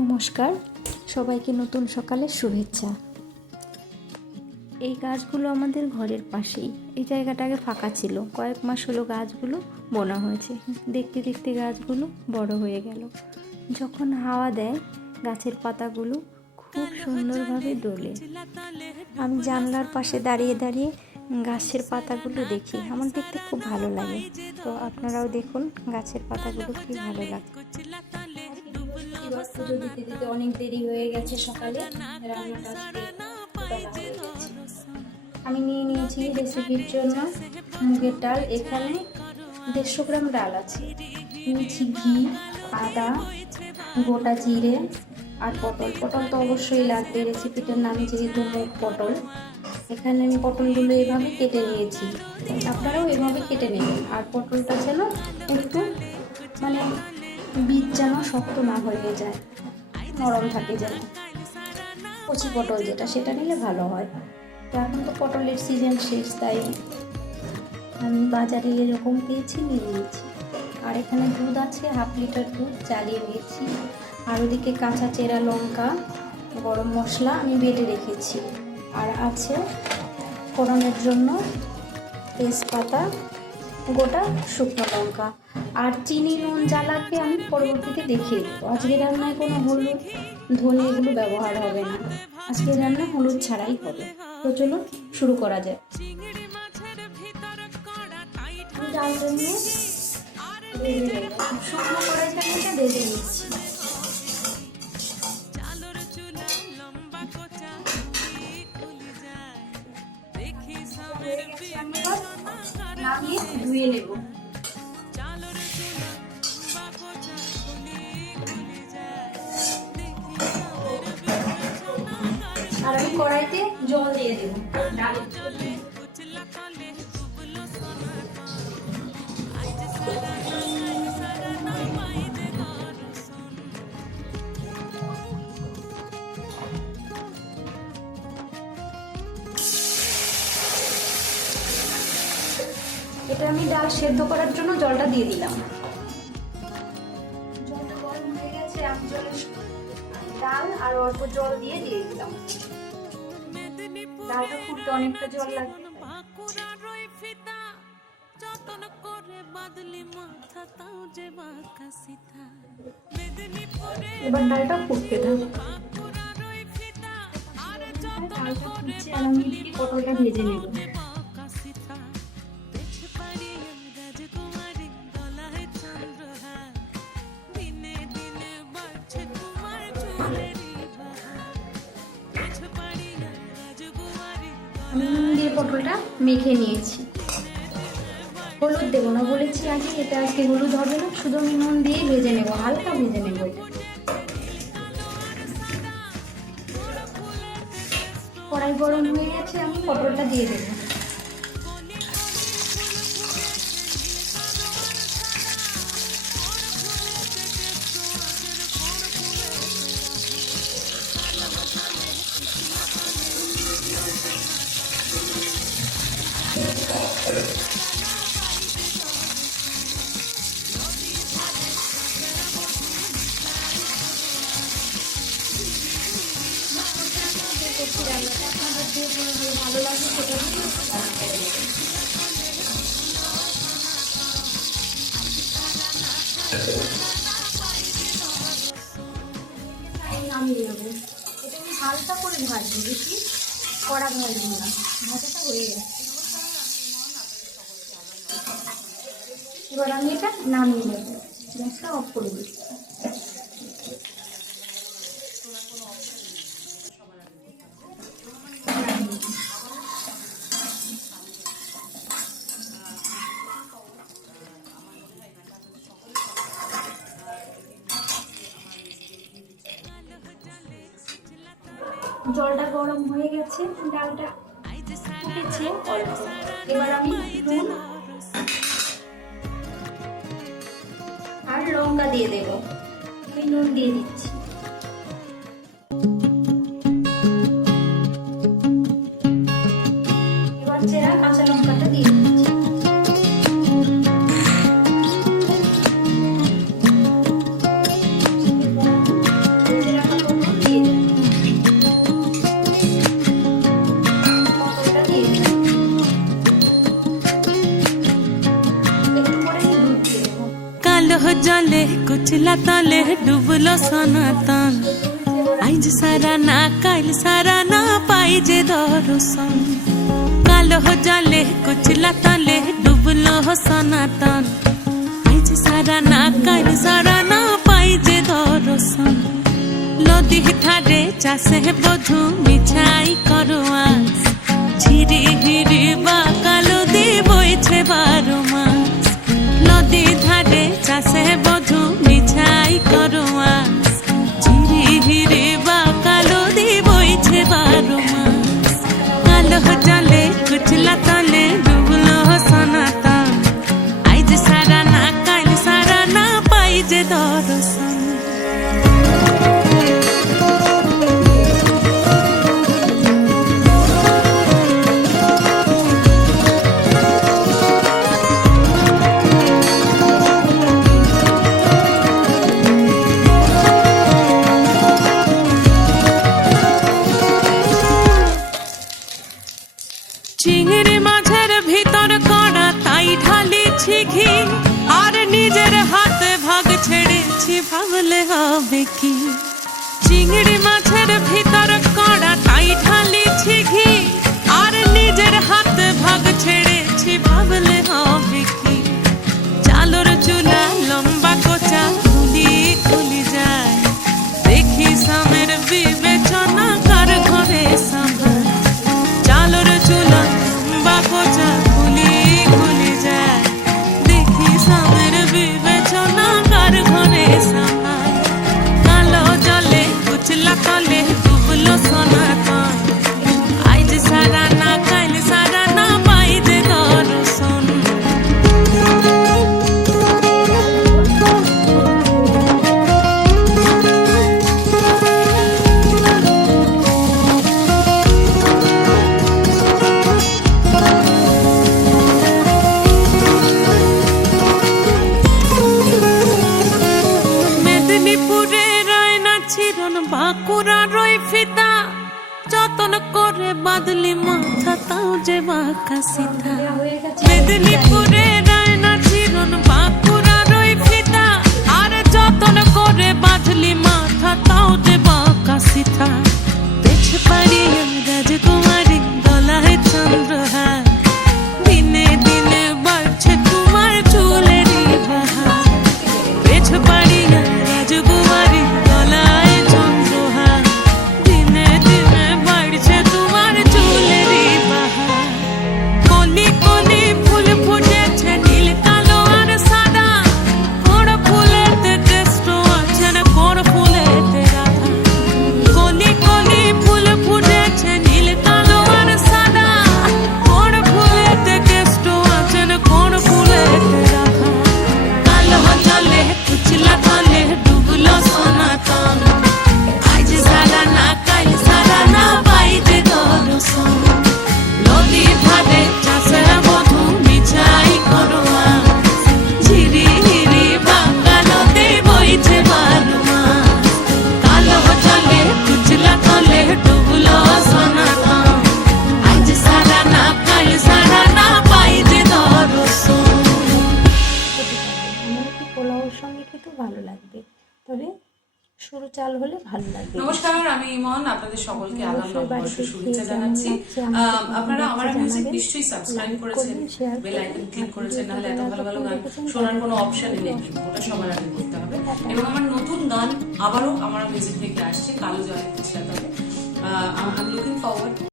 নমস্কার, সবাইকে নতুন সকালের শুভেচ্ছা। এই গাছগুলো আমাদের ঘরের পাশেই। এই জায়গাটা আগে ফাঁকা ছিল, কয়েক মাস হলো গাছগুলো বোনা হয়েছে। দেখতে দেখতে গাছগুলো বড় হয়ে গেল। যখন হাওয়া দেয় গাছের পাতাগুলো খুব সুন্দরভাবে দোলে। আমি জানলার পাশে দাঁড়িয়ে দাঁড়িয়ে গাছের পাতাগুলো দেখি, আমার দেখতে খুব ভালো লাগে। তো আপনারাও দেখুন গাছের পাতাগুলো কি ভালো লাগে। পুজো দিতে দিতে অনেক দেরি হয়ে গেছে, সকালে আমি নিয়ে নিয়েছি রেসিপির জন্য মুগের ডাল। এখানে 150 গ্রাম ডাল আছে। নিয়েছি ঘি, আদা, গোটা জিরে আর পটল। পটল তো অবশ্যই লাগবে, রেসিপিটার নাম যেহেতু মুগ পটল। এখানে আমি পটলগুলো এভাবে কেটে নিয়েছি, আপনারাও এভাবে কেটে নেবেন। আর পটলটা যেন একটু বীজ যেন শক্ত না হয়ে যায়, নরম থাকে যেন। কচি পটল যেটা, সেটা নিলে ভালো হয়। তো এখন তো পটলের সিজন শেষ, তাই আমি বাজারে এরকম পেয়েছি, নিয়ে নিয়েছি। আর এখানে দুধ আছে, 1/2 লিটার দুধ জ্বালিয়ে নিয়েছি। আর ওদিকে কাঁচা চেরা লঙ্কা, গরম মশলা আমি বেটে রেখেছি। আর আছে ফোড়নের জন্য তেজপাতা, গোটা শুকনো লঙ্কা। আর চিনি, নুন যা লাগবে আমি পরবর্তীতে দেখিয়ে দেবো। আজকে রান্নায় কোনো হলুদ, ধনে এগুলো ব্যবহার হবে না। আজকে রান্না হলুদ ছাড়াই হবে। তো চলো শুরু করা যায়। ডালটা নিয়ে শুকনো কড়াইটা নিয়ে ভেজে নিচ্ছি। নামিয়ে ধুয়ে নেব। আর আমি কড়াইতে জল দিয়ে দেবো ডালের জন্য। এটা আমি ডাল সেদ্ধ করার জন্য জলটা দিয়ে দিলাম। জলটা গরম হয়ে গেছে, আমি ডাল আর অল্প জল দিয়ে দিলাম। ডালটা ফুটতে অনেকটা জল লাগবে। এবার ডালটা ফুটতে থাক। ডালটা ফুটছে আর আমি পটলটা ভেজে নেব। আমি নুন দিয়ে পটলটা মেখে নিয়েছি। হলুদ দেবো না বলেছি আগে, এটা আজকে হলুদ হবে না, শুধু আমি নুন দিয়ে ভেজে নেব, হালকা ভেজে নেব। কড়াই গরম হয়ে গেছে, আমি পটলটা দিয়ে দেবো। ভালো লাগে সেটা নামিয়ে নেবো। এটা আমি হালকা করে ভাজবো, বেশি কড়া ভাজবো না। ভাজাটা হয়ে গেছে, এবার আমি এটা নামিয়ে নেবো। গ্যাসটা অফ করে দিচ্ছি। জলটা গরম হয়ে গেছে, ডালটা ফুটেছে অল্প। এবার আমি নুন আর লঙ্কা দিয়ে দেব। আমি নুন দিয়ে দিচ্ছি। এবার চেরা কাঁচা লঙ্কাটা দিয়ে দিচ্ছি। ভেজে কুচলা তলে ডুবলো সনাতন আইজ সারা না কাল সারা না পাই যে দর্শন কালো জলে কুচলা তলে ডুবলো সনাতন আইজ সারা না কাল সারা না পাই যে দর্শন নদী ধারে চাষে বধু মিছাই করোয়া ঝিরি হিরি বা কালো দি বইছে 12 মাস নদী ধারে চাষে বধু মিছাই করোয়া ঝিরি হিরি বা কালো দি বইছে 12 মাস কালো জলে কুচলা তলে ডুবলো সনাতন আইজ সারা না কাল সারা না পাই যে দর্শন চিংড়ি মাছের ভিতর কড়া তাই ঢালিছি ঘি আর নিজের হাতে ভাগ ছেড়েছি ভাবলে হবে কি চিংড়ি মাছের ভিতর কড়া তাই ঢালিছি ঘি আর নিজের হাতে ভাগ ছেড়েছি ভাবলে হবে কি চালর চুলা লম্বা কোচা খুলি খুলি যায় দেখি সামের বিবেচনা কার ঘরে সামার চালর চুলা লম্বা কোচা খুলি খুলি যায় দেখি সামের বিবেচনা কার ঘরে সামার কালো জলে কুচলা তলে ডুবলো সনাতন আইজ সারা না কাল সারা না পাই যে দর্শন মেদিনীপুরে রয় না ছিরন বাঁকুড়া রয় ফিতা যতন করে বাদলি মাথা তাও যে বাঁকা সিধা মেদিনীপুরে রয় না ছিরন বাঁকুড়া রয় ফিতা আর যতন করে বাদলি মাথা তাও যে বাঁকা সিধা পেছ পাড়ি রাজকুমারী গলায় চন্দ্রহার দিনে দিনে বাড়ছে তোমার চুলেরই বাহার পেছ পাড়ি রাজকুমারী গলায় চন্দ্রহার দিনে দিনে বাড়ছে তোমার চুলেরই বাহার কলি কলি ফুল ফুটেছে নীল কালো আর সাদা কোন ফুলেতে কৃষ্ণ আছেন কোন ফুলেতে রাধা কলি কলি ফুল ফুটেছে নীল কালো আর সাদা কোন ফুলেতে কৃষ্ণ আছেন কোন ফুলেতে রাধা কালো জলে কুচলা তলে ডুবলো সনাতন আজ সারা না কাল সারা না পাই যে দর্শন নদী ধারে চাষে বধু মিছাই করোয়া ঝিরি হিরি বাঁকা নদী বইছে 12 মাস কালো জলে কুচলা তলে ডুবলো সনাতন আজ সারা না কাল সারা না পাই যে দর্শন আমার একটু পোলাওর সঙ্গে খেতে ভালো লাগবে, তবে সরু চাল হলে ভালো লাগবে। নমস্কার, আমি ইমন। আপনাদের সকলকে আগাম অবশ্যই নববর্ষ বাড়িতে শুভেচ্ছা খেয়ে জানাচ্ছি। কেমন লাগছে আপনারা আমার আমাকে মিউজিক জানাবেন। নিশ্চয়ই সাবস্ক্রাইব লাইক করেছেন, করবেন, শেয়ার বেল আইকন করবেন, ক্লিক আর করেছেন, নাহলে এত ভালো ভালো গান দেখেছেন, শোনার কোনো তাদের অপশনই নেই, ভালো ওটা সবার আগে করতে হবে। এবং আমার নতুন গান আবারও আমার মিউজিক থেকে আসছে, কালো জলে কুচলা তলে। I am looking forward.